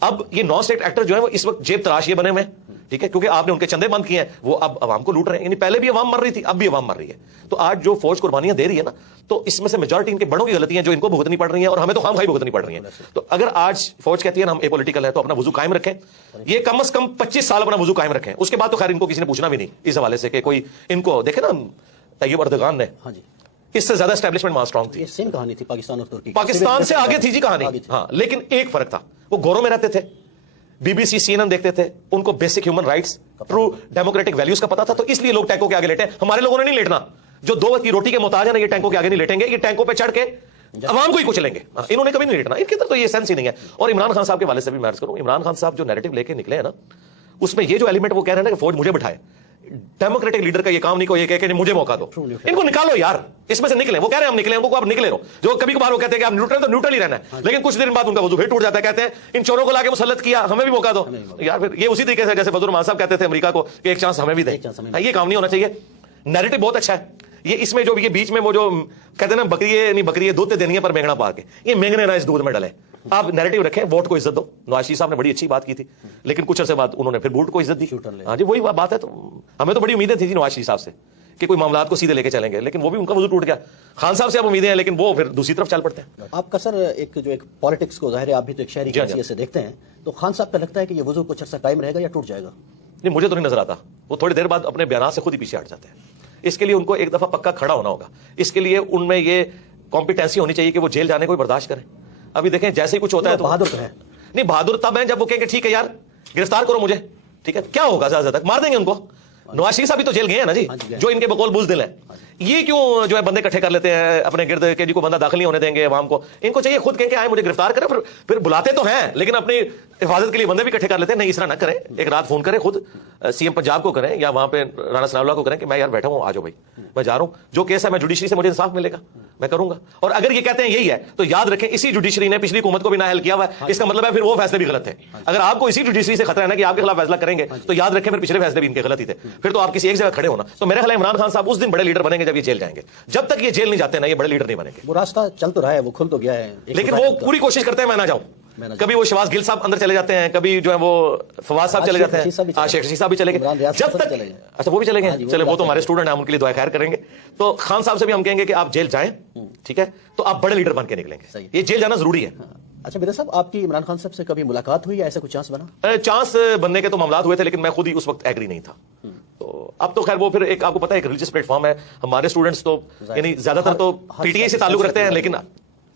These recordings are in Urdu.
اب یہ نان اسٹیٹ ایکٹر جو ہے وہ اس وقت جیب تراش یہ بنے ہوئے ہیں, ٹھیک ہے, کیونکہ آپ نے ان کے چندے بند کیے ہیں, وہ اب عوام کو لوٹ رہے ہیں. یعنی پہلے بھی عوام مر رہی تھی, اب بھی عوام مر رہی ہے. تو آج جو فوج قربانیاں دے رہی ہے نا, تو اس میں سے میجورٹی ان کے بڑوں کی غلطیاں جو ان کو بھگتنی پڑ رہی ہیں, اور ہمیں تو خام خواہی بھگتنی پڑ رہی ہیں. تو اگر آج فوج کہتی ہے نا ہم اے پولیٹیکل ہے, تو اپنا وضو قائم رکھیں. یہ کم از کم 25 سال اپنا وضو قائم رکھیں. اس کے بعد تو خیر ان کو کسی نے پوچھنا بھی نہیں اس حوالے سے کہ کوئی ان کو دیکھے نا. طیب اردگان نے اس سے زیادہ اسٹیبلشمنٹ وہاں اسٹرانگ تھی. سیم کہانی تھی پاکستان اور ترکی, پاکستان سے آگے تھی جی کہانی. ہاں, لیکن ایک فرق تھا, وہ گوروں میں رہتے تھے, بی بی سی CNN دیکھتے تھے, ان کو basic human rights, true democratic values کا پتا تھا. تو اس لیے لوگ ٹینکوں کے آگے لیٹے. ہمارے لوگوں نے نہیں لیٹنا. جو 2 وقت کی روٹی کے محتاج ہیں نا, یہ ٹینکوں کے آگے نہیں لیٹیں گے. یہ ٹینکوں پہ چڑھ کے عوام کو ہی کچھ لیں گے. انہوں نے کبھی نہیں لیٹنا. ان کے اندر تو یہ سینس ہی نہیں ہے. اور عمران خان صاحب کے والے سے بھی میں عرض کروں, عمران خان صاحب جو نیریٹو لے کے نکلے ہیں نا, اس میں یہ جو ایلیمنٹ وہ کہہ رہے ہیں نا کہ فوج مجھے بٹھائے, ڈیموکریٹک لیڈر کا یہ کام نہیں کو یہ کہ مجھے موقع دو. ان کو نکالو یار, اس میں سے نکلیں. وہ کہہ رہے ہیں ہم نکلیں, ان کو آپ نکلے رہو. جو کبھی کبھار وہ کہتے ہیں کہ آپ نیوٹرل تو نیوٹرل ہی رہنا ہے, لیکن کچھ دن بعد ان کا وضو پھر ٹوٹ جاتا ہے. کہتے ہیں ان چوروں کو لا کے مسلط کیا, ہمیں بھی موقع دو یار. پھر یہ اسی طریقے سے جیسے فضل الرحمان صاحب کہتے تھے امریکہ کو کہ ایک چانس ہمیں بھی دیں. یہ کام نہیں ہونا چاہیے. نیریٹو بہت اچھا ہے. یہ اس میں جو یہ بیچ میں وہ جو کہتے ہیں نا بکری دودھ دینی ہے پر مینگنا پا کے, یہ مینگنے نہ اس دودھ میں ڈلے. آپ نیریٹو رکھیں, ووٹ کو عزت دو. نواز شریف صاحب نے بڑی اچھی بات کی تھی, لیکن کچھ عرصے بعد انہوں نے پھر ووٹ کو عزت دی. ہاں جی, وہی بات ہے. تو ہمیں تو بڑی امیدیں تھی جی نواز شریف صاحب سے کہ کوئی معاملات کو سیدھے لے کے چلیں گے, لیکن وہ بھی ان کا وضو ٹوٹ گیا. خان صاحب سے اب امیدیں ہیں, لیکن وہ پھر دوسری طرف چل پڑتے ہیں. آپ کا سر ایک پالیٹکس کو ظاہر ہے آپ بھی تو ایک شہری کی حیثیت سے دیکھتے ہیں, تو خان صاحب کا لگتا ہے کہ یہ وضو کچھ عرصہ قائم رہے گا یا ٹوٹ جائے گا؟ نہیں, مجھے تو نہیں نظر آتا. وہ تھوڑی دیر بعد اپنے بیانات سے خود ہی پیچھے ہٹ جاتے ہیں. اس کے لیے ان کو ایک دفعہ پکا کھڑا ہونا ہوگا. اس کے لیے ان میں یہ کمپیٹنسی ہونی چاہیے کہ وہ جیل جانے کو برداشت کریں. ابھی دیکھیں جیسے ہی کچھ ہوتا ہے تو بہادر تو ہے نہیں, بہادر تب ہیں جب وہ کہیں کہ ٹھیک ہے یار گرفتار کرو مجھے, ٹھیک ہے, کیا ہوگا زیادہ تک مار دیں گے ان کو. نواز شریف صاحب بھی تو جیل گئے ہیں نا جی, جو ان کے بقول بزدل ہیں. یہ کیوں جو ہے بندے اکٹھے کر لیتے ہیں اپنے گرد کہ جی کو بندہ داخل نہیں ہونے دیں گے عوام کو. ان کو چاہیے خود کہیں کہ آئے مجھے گرفتار کریں, پھر بلاتے تو ہیں لیکن اپنی حفاظت کے لیے بندے بھی اکٹھے کر لیتے ہیں. نہیں, اس طرح نہ کریں. ایک رات فون کریں خود CM پنجاب کو کریں یا وہاں پہ رانا ثناء اللہ کو کریں کہ میں یار بیٹھا ہوں, آ جاؤ بھائی, میں جا رہا ہوں, جو کیس ہے میں جوڈیشری سے مجھے انصاف ملے گا میں کروں گا. اور اگر یہ کہتے ہیں یہی ہے تو یاد رکھیں اسی جوڈیشری نے پچھلی حکومت کو بھی نااہل کیا ہوا ہے. اس کا مطلب ہے پھر وہ فیصلے بھی غلط ہیں. اگر آپ کو اسی جوڈیشری سے خطرہ ہے نا کہ آپ کے خلاف فیصلہ کریں گے, تو یاد رکھیں پھر پچھلے فیصلے بھی ان کے غلط ہی تھے. پھر تو آپ کسی ایک جگہ کھڑے ہونا. تو میرا خیال ہے عمران خان صاحب اس دن بڑے لیڈر بنیں گے جب یہ جیل جائیں گے. جب تک یہ جیل نہیں جاتے نا, یہ بڑے لیڈر نہیں بنیں گے. وہ راستہ چل تو رہا ہے, وہ کھل تو گیا ہے, لیکن وہ پوری کوشش کرتے ہیں میں نہ جاؤں. کبھی وہ شہباز گل صاحب اندر چلے جاتے ہیں, کبھی جو ہے وہ فواز صاحب چلے جاتے ہیں, شیخ رشید صاحب بھی چلے گئے. جب تک اچھا وہ بھی چلے گئے, چلے وہ تو ہمارے اسٹوڈنٹ ہیں, ہم ان کے لیے دعا خیر کریں گے. تو خان صاحب سے بھی ہم کہیں گے کہ آپ جیل جائیں, ٹھیک ہے, تو آپ بڑے لیڈر بن کے نکلیں گے. یہ جیل جانا ضروری ہے. اچھا مرزا صاحب, آپ کی عمران خان صاحب سے کبھی ملاقات ہوئی یا ایسا کچھ چانس بنا؟ چانس بننے کے تو معاملات ہوئے تھے, لیکن میں خود ہی اس وقت ایگری نہیں تھا. تو اب تو خیر وہ پھر ایک آپ کو پتا ہے ایک ریلیجیس پلیٹ فارم ہے. ہمارے اسٹوڈنٹس تو یعنی زیادہ تر تو PTI سے تعلق رکھتے ہیں, لیکن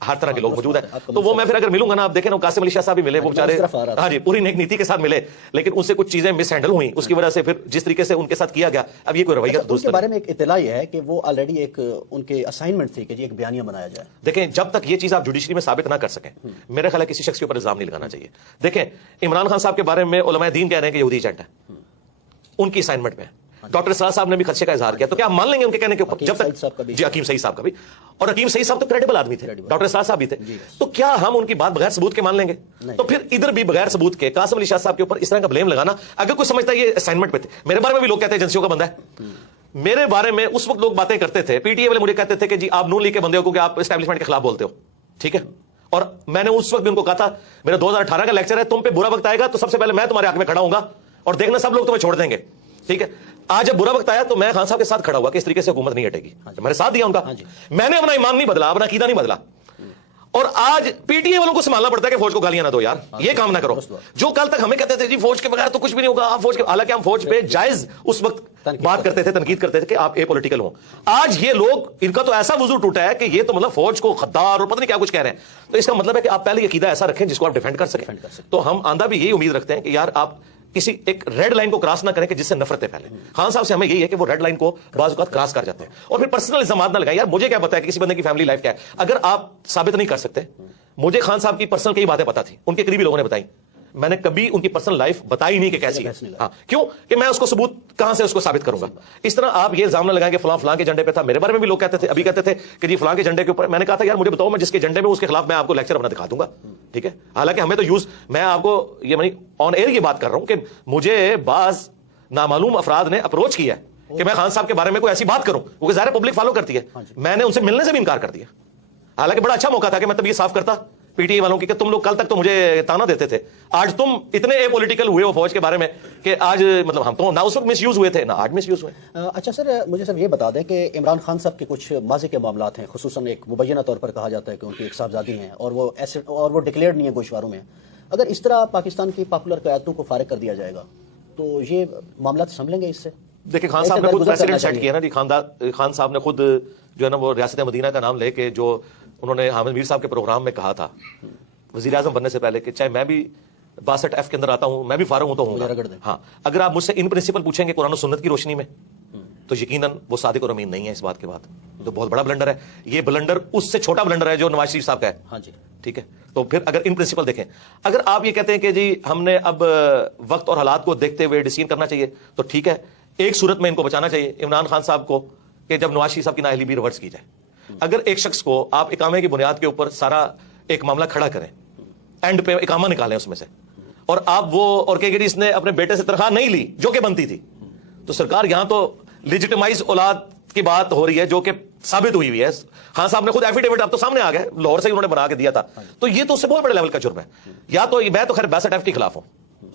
ہر طرح کے لوگ موجود ہیں. تو وہ میں پھر اگر ملوں گا نا, آپ دیکھیں نا قاسم علی شاہ صاحب بھی ملے, وہ بیچارے ہاں جی پوری نیک نیتی کے ساتھ ملے, لیکن ان سے کچھ چیزیں مس ہینڈل ہوئی. اس کی وجہ سے پھر جس طریقے سے ان کے ساتھ کیا گیا, اب یہ کوئی رویہ اس کے بارے میں ایک اطلاع یہ ہے کہ وہ آلریڈی ایک ان کے اسائنمنٹ تھی کہ جی ایک بیانیہ بنایا جائے. دیکھیں جب تک یہ چیز آپ جوڈیشری میں ثابت نہ کر سکیں, میرے خیال ہے کسی شخص کے اوپر الزام نہیں لگانا چاہیے. دیکھیں عمران خان صاحب کے بارے میں علماء دین کہہ رہے ہیں کہ یہودی ایجنٹ ہے, ان کی اسائنمنٹ میں. ڈاکٹر صلاح صاحب نے بھی خدشے کا اظہار کیا, تو کیا آپ مان لیں گے ان کے کہنے کے اوپر؟ جب تک جی حکیم سعید صاحب کا بھی, اور حکیم سعید صاحب تو کریڈیبل آدمی تھے, ڈاکٹر صلاح صاحب بھی تھے, تو کیا ہم ان کی بات بغیر ثبوت کے مان لیں گے؟ تو پھر ادھر بھی بغیر ثبوت کے قاسم علی شاہ صاحب کے اوپر اس طرح کا بلیم لگانا, اگر کوئی سمجھتا ہے یہ اسائنمنٹ پہ تھے. میرے بارے میں بھی لوگ کہتے ہیں ایجنسیوں کا بندہ ہے. میرے بارے میں اس وقت لوگ باتیں کرتے تھے, PTA والے مجھے کہتے تھے کہ جی آپ نون لیگ کے بندے ہو کہ آپ اسٹیبلشمنٹ کے خلاف بولتے ہو, ٹھیک ہے. اور میں نے اس وقت بھی ان کو کہا تھا میرا 2018 کا لیکچر ہے, تم پہ برا وقت آئے گا تو سب سے پہلے میں تمہارے حق میں کھڑا ہوں گا, اور دیکھنا سب لوگ تمہیں چھوڑ دیں گے, ٹھیک ہے. آج جب برا وقت آیا تو میں خان صاحب کے ساتھ کھڑا ہوا کہ اس طریقے سے حکومت نہیں ہٹے گی, میں نے ساتھ دیا ان کا. میں نے اپنا ایمان نہیں بدلا, اپنا عقیدہ نہیں بدلا. اور آج PTA والوں کو سنبھالنا پڑتا ہے کہ فوج کو گالیاں نہ دو یار, یہ کام نہ کرو. جو کل تک ہمیں کہتے تھے جی فوج کے بغیر تو کچھ بھی نہیں ہوگا, آپ فوج کے, حالانکہ ہم فوج پہ جائز اس وقت بات کرتے تھے, تنقید کرتے تھے کہ آپ اے پولیٹیکل ہوں. آج یہ لوگ ان کا تو ایسا وضو ٹوٹا ہے کہ یہ تو مطلب فوج کو غدار اور پتہ نہیں کیا کچھ کہہ رہے ہیں. تو اس کا مطلب ہے کہ آپ پہلے عقیدہ ایسا رکھیں جس کو آپ ڈیفینڈ کر سکیں. تو ہم آندہ بھی یہی امید رکھتے ہیں کہ یار آپ کسی ایک ریڈ لائن کو کراس نہ کریں کہ جس سے نفرتیں پھیلیں. خان صاحب سے ہمیں یہی ہے کہ وہ ریڈ لائن کو بعض اوقات کراس کر جاتے ہیں, اور پھر پرسنل الزامات نہ لگائیں. یار مجھے کیا پتا ہے کہ کسی بندے کی فیملی لائف کیا ہے, اگر آپ ثابت نہیں کر سکتے. مجھے خان صاحب کی پرسنل کئی باتیں پتا تھی, ان کے قریبی لوگوں نے بتائی, میں نے کبھی ان کی پرسنل لائف بتائی نہیں کہ کیسی ہے. ہاں کیوں کہ میں اس کو ثبوت کہاں سے اس کو ثابت کروں گا. اس طرح آپ یہ الزام نہ لگائیں کہ فلاں فلاں کے جھنڈے پہ تھا. میرے بارے میں بھی لوگ کہتے تھے, ابھی کہتے تھے کہ جی فلاں کے جھنڈے کے اوپر. میں نے کہا تھا یار مجھے بتاؤ, میں جس کے جھنڈے میں اس کے خلاف میں آپ کو لیکچر اپنا دکھا دوں گا, ٹھیک ہے. حالانکہ ہمیں تو میں آپ کو یہ آن ایئر یہ بات کر رہا ہوں کہ مجھے بعض نامعلوم افراد نے اپروچ کیا ہے کہ میں خان صاحب کے بارے میں کوئی ایسی بات کروں, وہ ظاہر پبلک فالو کرتی ہے. میں نے ان سے ملنے سے بھی انکار کر دیا, حالانکہ بڑا اچھا موقع تھا کہ میں طبیعت صاف کرتا, پی ٹی آئی والوں کی کہ تم لوگ کل تک تو مجھے تانا دیتے تھے, آج تم اتنے اے پولیٹیکل ہوئے ہو فوج کے بارے میں کہ آج مطلب ہم تو نہ اس وقت مس یوز ہوئے تھے نہ آج مس یوز ہوئے. اچھا سر, مجھے سر یہ بتا دیں کہ عمران خان صاحب کے کچھ ماضی کے معاملات ہیں, خصوصاً ایک مبینہ طور پر کہا جاتا ہے کہ ان کی ایک صاحبزادی ہیں اور وہ ڈکلیئرڈ نہیں ہے گوشواروں میں. اگر اس طرح پاکستان کی پاپولر قیادتوں کو فارغ کر دیا جائے گا تو یہ معاملات سنبھلیں گے اس سے؟ دیکھیں خان صاحب نے خود پریسیڈنٹ سیٹ کیا نا جی, خان صاحب نے خود جو ہے نا وہ ریاست مدینہ کا نام لے کے جو انہوں نے حامد میر صاحب کے پروگرام میں کہا تھا وزیر اعظم بننے سے پہلے کہ چاہے میں بھی 62F کے اندر آتا ہوں, میں بھی فارغ ہوں تو ہوں گا. ہاں, اگر آپ مجھ سے ان پرنسپل پوچھیں گے قرآن و سنت کی روشنی میں تو یقیناً وہ صادق اور امین نہیں ہے. اس بات کے بعد تو بہت بڑا بلنڈر ہے. یہ بلنڈر اس سے چھوٹا بلنڈر ہے جو نواز شریف صاحب کا ہے. ہاں جی ٹھیک ہے, تو پھر اگر ان پرنسپل دیکھیں, اگر آپ یہ کہتے ہیں کہ جی ہم نے اب وقت اور حالات کو دیکھتے ہوئے ڈیسیژن کرنا چاہیے تو ٹھیک ہے, ایک صورت میں ان کو بچانا چاہیے عمران خان صاحب کو کہ جب نواز شریف صاحب کی نااہلی بھی ریورس کی جائے. اگر ایک شخص کو آپ اقامے کی بنیاد کے اوپر سارا ایک معاملہ کھڑا کریں, اینڈ پہ اقامہ نکالیں اس میں سے, اور آپ وہ اور کہ اس نے اپنے بیٹے سے تنخواہ نہیں لی جو کہ بنتی تھی, تو سرکار یہاں تو لیجیٹمائز اولاد کی بات ہو رہی ہے جو کہ ثابت ہوئی ہوئی ہے. خان صاحب نے خود ایفیڈیوٹ اب تو سامنے آ گئے, لاہور سے ہی انہوں نے بنا کے دیا تھا. تو یہ تو اس سے بہت بڑے لیول کا جرم ہے. یا تو میں تو خیر 62F کے خلاف ہوں,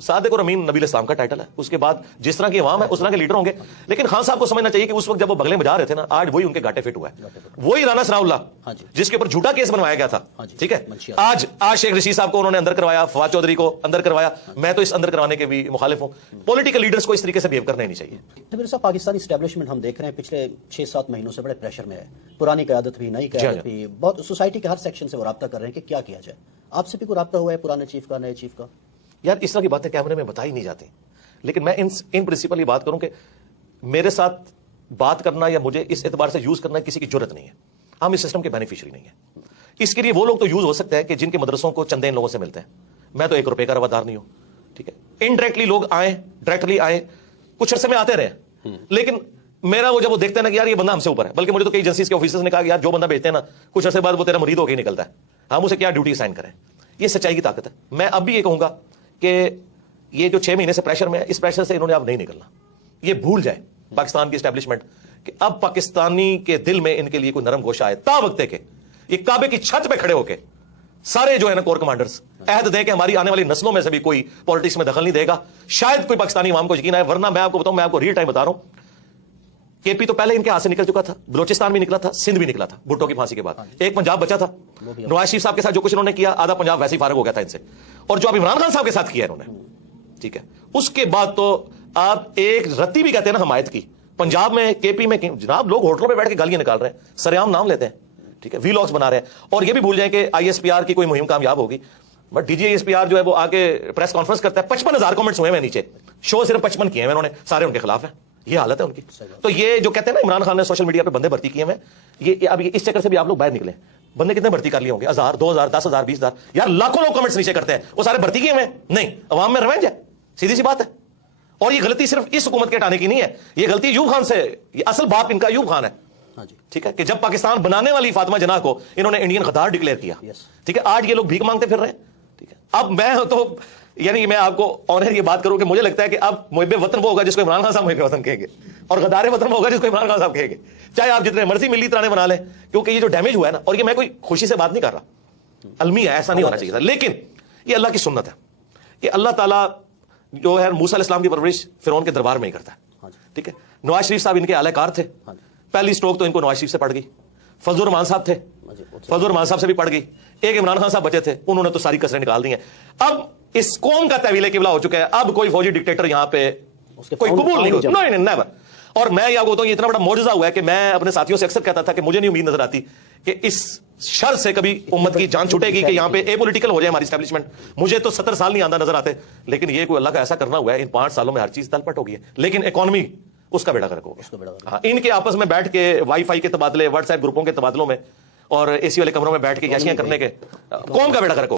صادق اور امین نبی الاسلام کا ٹائٹل ہے, اس کے بعد جس طرح کی عوام ہے اس طرح کے لیڈر ہوں گے. لیکن خان صاحب کو سمجھنا چاہیے کہ اس وقت جب وہ بغلیں بجا رہے تھے نا, آج وہی ان کے گاٹے فٹ ہوا ہے. وہی رانا ثناء اللہ جس کے اوپر جھوٹا کیس بنوایا گیا تھا, ٹھیک ہے, آج شیخ رشید صاحب کو انہوں نے اندر کروایا, فواد چودھری کو اندر کروایا. میں تو اس اندر کروانے کے بھی مخالف ہوں. پولیٹیکل لیڈرز کو اس طریقے سے بہیو کرنا ہی نہیں چاہیے. میرے صاحب پاکستانی اسٹیبلشمنٹ ہم دیکھ رہے ہیں پچھلے 6-7 مہینوں سے بڑے پریشر میں ہے. پرانی قیادت بھی, نئی قیادت بھی, بہت سوسائٹی کے ہر سیکشن سے وہ رابطہ کر رہے ہیں کہ کیا کیا جائے. آپ سے بھی کوئی رابطہ ہوا ہے پرانے چیف کا, نئے چیف کا؟ یار اس طرح کی باتیں کیمرے میں بتائی نہیں جاتی, لیکن میں ان پرنسپل یہ بات کروں کہ میرے ساتھ بات کرنا یا مجھے اس اعتبار سے یوز کرنا کسی کی جرت نہیں ہے. ہم اس سسٹم کے بینیفیشری نہیں ہیں. اس کے لیے وہ لوگ تو یوز ہو سکتے ہیں کہ جن کے مدرسوں کو چندے ان لوگوں سے ملتے ہیں. میں تو 1 روپے کا روادار نہیں ہوں, ٹھیک ہے. انڈائریکٹلی لوگ آئیں, ڈائریکٹلی آئیں, کچھ عرصے میں آتے رہے, لیکن میرا وہ جب وہ دیکھتے ہیں نا کہ یار یہ بندہ ہم سے اوپر ہے, بلکہ مجھے تو کئی ایجنسیز کے آفیسرز نے کہا کہ یار جو بندہ بیچتے ہیں نا کچھ عرصے بعد وہ تیرا مرید ہو کے ہی نکلتا ہے, ہم اسے کیا ڈیوٹی اسائن کریں. یہ سچائی کی طاقت ہے. میں اب بھی یہ کہوں گا کہ یہ جو 6 مہینے سے پریشر میں ہے, اس پریشر سے انہوں نے اب نہیں نکلنا. یہ بھول جائے پاکستان کی اسٹیبلشمنٹ کہ اب پاکستانی کے دل میں ان کے لیے کوئی نرم گوشہ آئے. تا وقت ہے کہ یہ کعبے کی چھت پہ کھڑے ہو کے سارے جو ہے نا کور کمانڈرز عہد دیں کہ ہماری آنے والی نسلوں میں سے بھی کوئی پالیٹکس میں دخل نہیں دے گا. شاید کوئی پاکستانی عوام کو یقین آئے, ورنہ میں آپ کو بتاؤں, میں آپ کو ریئل ٹائم بتا رہا ہوں, KP تو پہلے ان کے ہاتھ سے نکل چکا تھا, بلوچستان بھی نکلا تھا, سندھ بھی نکلا تھا بھٹو کی پھانسی کے بعد. ایک پنجاب بچا تھا. نواز شریف صاحب کے ساتھ جو کچھ انہوں نے کیا, آدھا پنجاب ویسے ہی فارغ ہو گیا تھا ان سے. اور جو اب عمران خان صاحب کے ساتھ کیا انہوں نے, ٹھیک ہے, اس کے بعد تو آپ ایک رتی بھی کہتے ہیں نا حمایت کی. پنجاب میں KP میں جناب لوگ ہوٹلوں میں بیٹھ کے گالیاں نکال رہے ہیں, سرعام نام لیتے ہیں, ٹھیک ہے, وی لاگس بنا رہے ہیں. اور یہ بھی بھول جائیں کہ ISPR کی کوئی مہم کامیاب ہوگی, بٹ DG ISPR جو ہے وہ آ کے پریس کانفرنس کرتا ہے, 55,000 کمنٹس ہوئے ہیں نیچے, شو صرف 55 کیے ہیں انہوں نے, سارے ان کے خلاف ہیں. یہ حالت ہے ان کی. تو یہ جو کہتے ہیں نا عمران خان نے سوشل میڈیا پہ بندے بھرتی کیے ہیں, یہ اب اس چکر سے بھی آپ لوگ باہر نکلیں. بندے کتنے بھرتی کر لیے ہوں گے, 1000 2000 10,000 20,000, یار لاکھوں لوگ کمنٹس نیچے کرتے ہیں, وہ سارے بھرتی کیے ہوئے نہیں, عوام میں روینج ہے, سیدھی سی بات ہے. اور یہ غلطی صرف اس حکومت کے ہٹانے کی نہیں ہے, یہ غلطی ایوب خان سے, یہ اصل باپ ان کا ایوب خان ہے, ٹھیک ہے, کہ جب پاکستان بنانے والی فاطمہ جناح کو انہوں نے انڈین غدار ڈکلیئر کیا, ٹھیک ہے, آج یہ لوگ بھیک مانگتے پھر رہے ہیں, ٹھیک ہے. اب میں تو یعنی میں آپ کو آنر یہ بات کروں کہ مجھے لگتا ہے کہ اب محب وطن وہ ہوگا جس کو عمران خان صاحب محب وطن کہیں گے, اور غدار وطن وہ ہوگا جس کو عمران خان صاحب کہیں گے, چاہے آپ جتنے مرضی ملی ترانے بنا لیں, کیونکہ یہ جو ڈیمیج ہوا ہے نا, اور یہ میں کوئی خوشی سے بات نہیں کر رہا, المی ہے, ایسا نہیں ہونا چاہیے تھا, لیکن یہ اللہ کی سنت ہے کہ اللہ تعالیٰ جو ہے موسیٰ علیہ السلام کی پرورش فرعون کے دربار میں ہی کرتا ہے, ٹھیک ہے. نواز شریف صاحب ان کے اعلی کار تھے, پہلی سٹروک تو ان کو نواز شریف سے پڑ گئی. فضل الرحمان صاحب تھے, فضل الرحمان صاحب سے بھی پڑ گئی. ایک عمران خان صاحب بچے تھے, انہوں نے تو ساری کسریں نکال دی ہیں. اب اس قوم کا تحویل قبلہ ہو چکا ہے, اب کوئی فوجی ڈکٹیٹر یہاں پہ کوئی قبول نہیں ہوتا, نہیں نیور. اور میں یہ بتاؤں, یہ اتنا بڑا معجزہ ہوا ہے کہ میں اپنے ساتھیوں سے اکثر کہتا تھا کہ مجھے نہیں امید نظر آتی کہ اس شر سے کبھی امت کی جان چھوٹے گی کہ یہاں پہ اے پولیٹیکل ہو جائے ہماری اسٹیبلشمنٹ. مجھے تو 70 سال نہیں آندہ نظر آتے, لیکن یہ کوئی اللہ کا ایسا کرنا ہوا ہے, ان 5 سالوں میں ہر چیز تل پٹ ہو گئی ہے. لیکن اکانومی اس کا بیڑا غرق ہو گیا. ہاں, ان کے آپس میں بیٹھ کے وائی فائی کے تبادلے, واٹس ایپ گروپوں کے تبادلوں میں, اور AC والے کمروں میں بیٹھ کے یاشیاں کرنے کے, قوم کا بیڑا غرق ہو